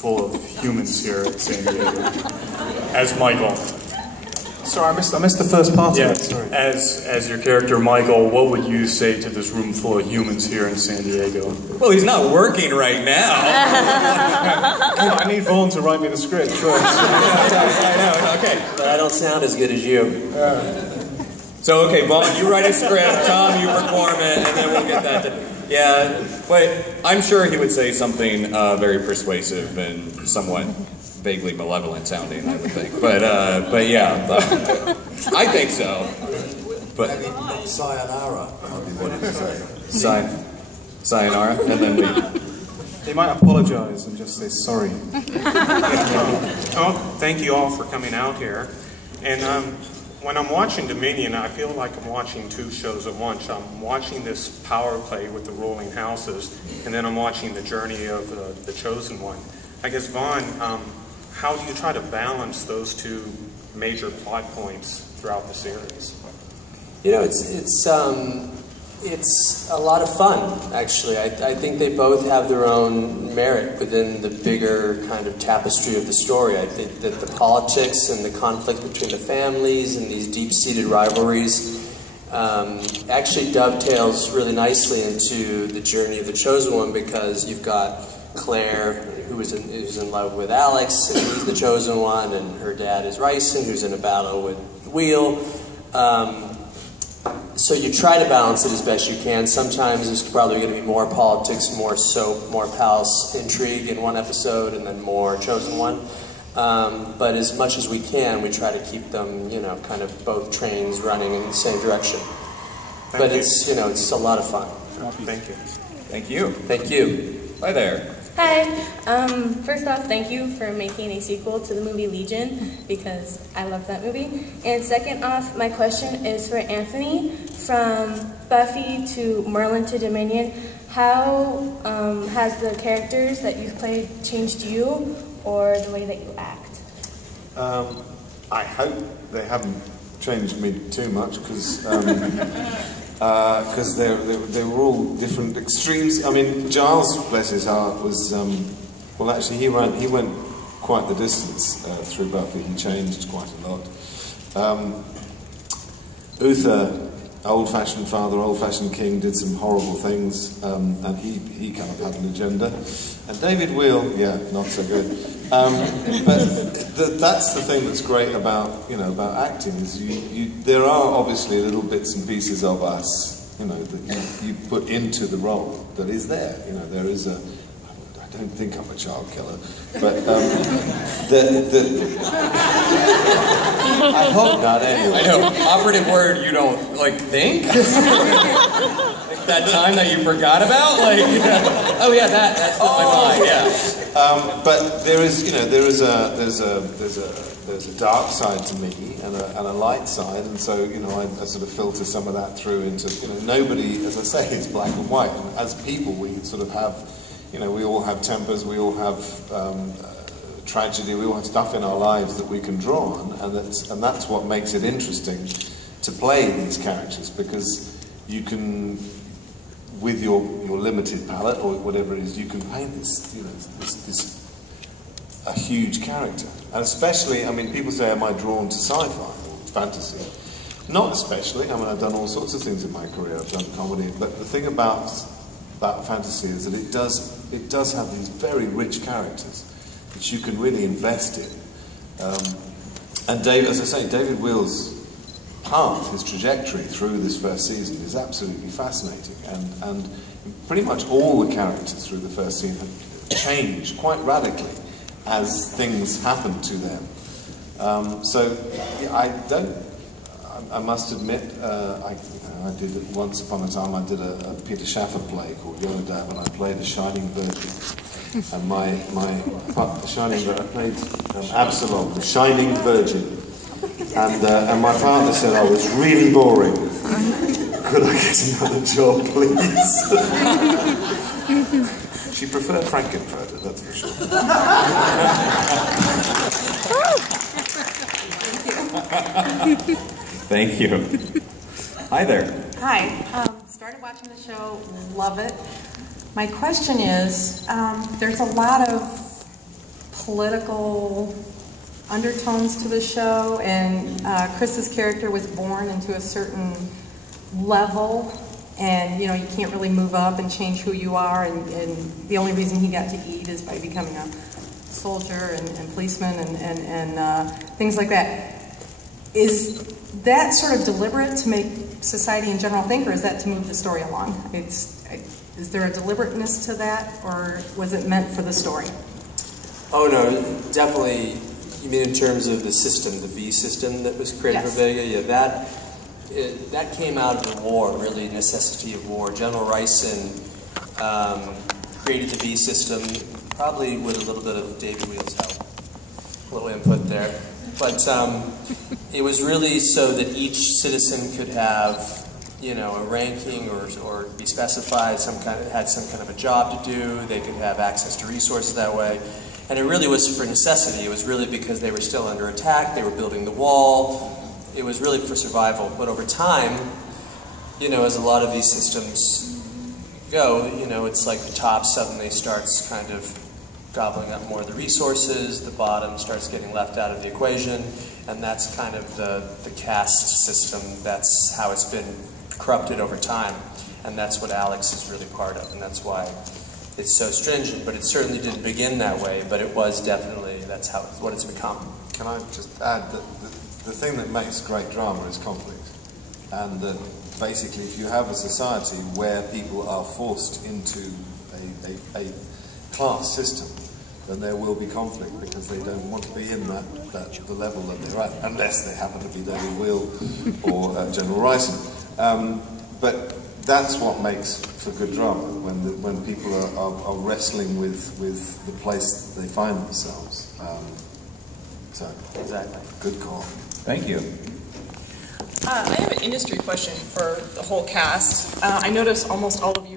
full of humans here at San Diego. As Michael. Sorry, I missed the first part of it. Sorry. As your character, Michael, what would you say to this room full of humans here in San Diego? Well, he's not working right now. I need Vaughn to write me the script first. I know, okay. But I don't sound as good as you. So, okay, Vaughn, you write a script, Tom, you perform it, and then we'll get that to... Yeah, but I'm sure he would say something very persuasive and somewhat vaguely malevolent sounding, I would think. But yeah, I think so. But sayonara, might be what he'd say. Sayonara, and then we... He might apologize and just say sorry. Oh, thank you all for coming out here. And when I'm watching Dominion, I feel like I'm watching two shows at once. I'm watching this power play with the rolling houses, and then I'm watching the journey of the Chosen One. I guess, Vaughn, how do you try to balance those two major plot points throughout the series? You know, it's a lot of fun, actually. I think they both have their own merit within the bigger kind of tapestry of the story. I think that the politics and the conflict between the families and these deep-seated rivalries actually dovetails really nicely into the journey of the Chosen One, because you've got Claire, who's in love with Alex, and he's the Chosen One, and her dad is Ryson, who's in a battle with Wheel. So you try to balance it as best you can. Sometimes there's probably going to be more politics, more soap, more palace intrigue in one episode, and then more Chosen One. But as much as we can, we try to keep them, you know, kind of both trains running in the same direction. But it's, you know, it's a lot of fun. Thank you. Thank you. Thank you. Hi there. Hi. First off, thank you for making a sequel to the movie Legion, because I love that movie. And second off, my question is for Anthony. From Buffy to Merlin to Dominion, how has the characters that you've played changed you, or the way that you act? I hope they haven't changed me too much, because they were all different extremes. I mean, Giles, bless his heart, was well, actually he went quite the distance through Buffy. He changed quite a lot. Uther, old-fashioned father, old-fashioned king, did some horrible things, and he kind of had an agenda. And David Wheel, yeah, not so good. But that's the thing that's great about, you know, about acting, is there are obviously little bits and pieces of us, you know, that you put into the role that is there. You know, there is a, I don't think I'm a child killer, but I hope not anyway. I know, operative word you don't, like, think? Like that time that you forgot about? Like, oh yeah, that's my mind, yeah. But there is, you know, there's a dark side to me and a light side, and so, you know, I sort of filter some of that through into, you know, nobody, as I say, is black and white. And as people, we sort of have, you know, we all have tempers, we all have tragedy, we all have stuff in our lives that we can draw on, and that's what makes it interesting to play these characters, because you can, with your limited palette or whatever it is, you can paint this, you know, this a huge character. And especially, I mean, people say, am I drawn to sci-fi or fantasy? Not especially. I mean, I've done all sorts of things in my career. I've done comedy, but the thing about fantasy is that it does have these very rich characters that you can really invest in. And as I say, David Wheel's path, his trajectory through this first season is absolutely fascinating, and pretty much all the characters through the first season have changed quite radically as things happen to them. So yeah, I must admit, I did it once upon a time. I did a Peter Shaffer play called Yonadav, and I played a Shining Virgin. And I played Absalom, the Shining Virgin. And my partner said I was really boring. Could I get another job, please? She preferred Frankenfurter, that's for sure. Thank you. Hi there. Hi. Started watching the show, love it. My question is, there's a lot of political undertones to the show, and Chris's character was born into a certain level, and you know, you can't really move up and change who you are, and the only reason he got to eat is by becoming a soldier and policeman and things like that. Is that sort of deliberate to make society in general think, or is that to move the story along? Is there a deliberateness to that, or was it meant for the story? Oh no, definitely. You mean in terms of the system, the V system that was created for Vega? Yeah, that came out of the war, really, necessity of war. General Ryson created the V system, probably with a little bit of Davy Wheel's help, a little input there. But it was really so that each citizen could have, you know, a ranking or be specified, had some kind of a job to do. They could have access to resources that way. And it really was for necessity. It was really because they were still under attack. They were building the wall. It was really for survival. But over time, you know, as a lot of these systems go, you know, it's like the top suddenly starts kind of gobbling up more of the resources. The bottom starts getting left out of the equation. And that's kind of the caste system. That's how it's been corrupted over time. And that's what Alex is really part of. And that's why it's so stringent, but it certainly didn't begin that way, but it was definitely, that's what it's become. Can I just add that the thing that makes great drama is conflict, and that basically if you have a society where people are forced into a class system, then there will be conflict because they don't want to be in the level that they're at, unless they happen to be David Will or General Ryson. But that's what makes for good drama, when people are wrestling with the place that they find themselves. So, exactly. Good call. Thank you. I have an industry question for the whole cast. I noticed almost all of you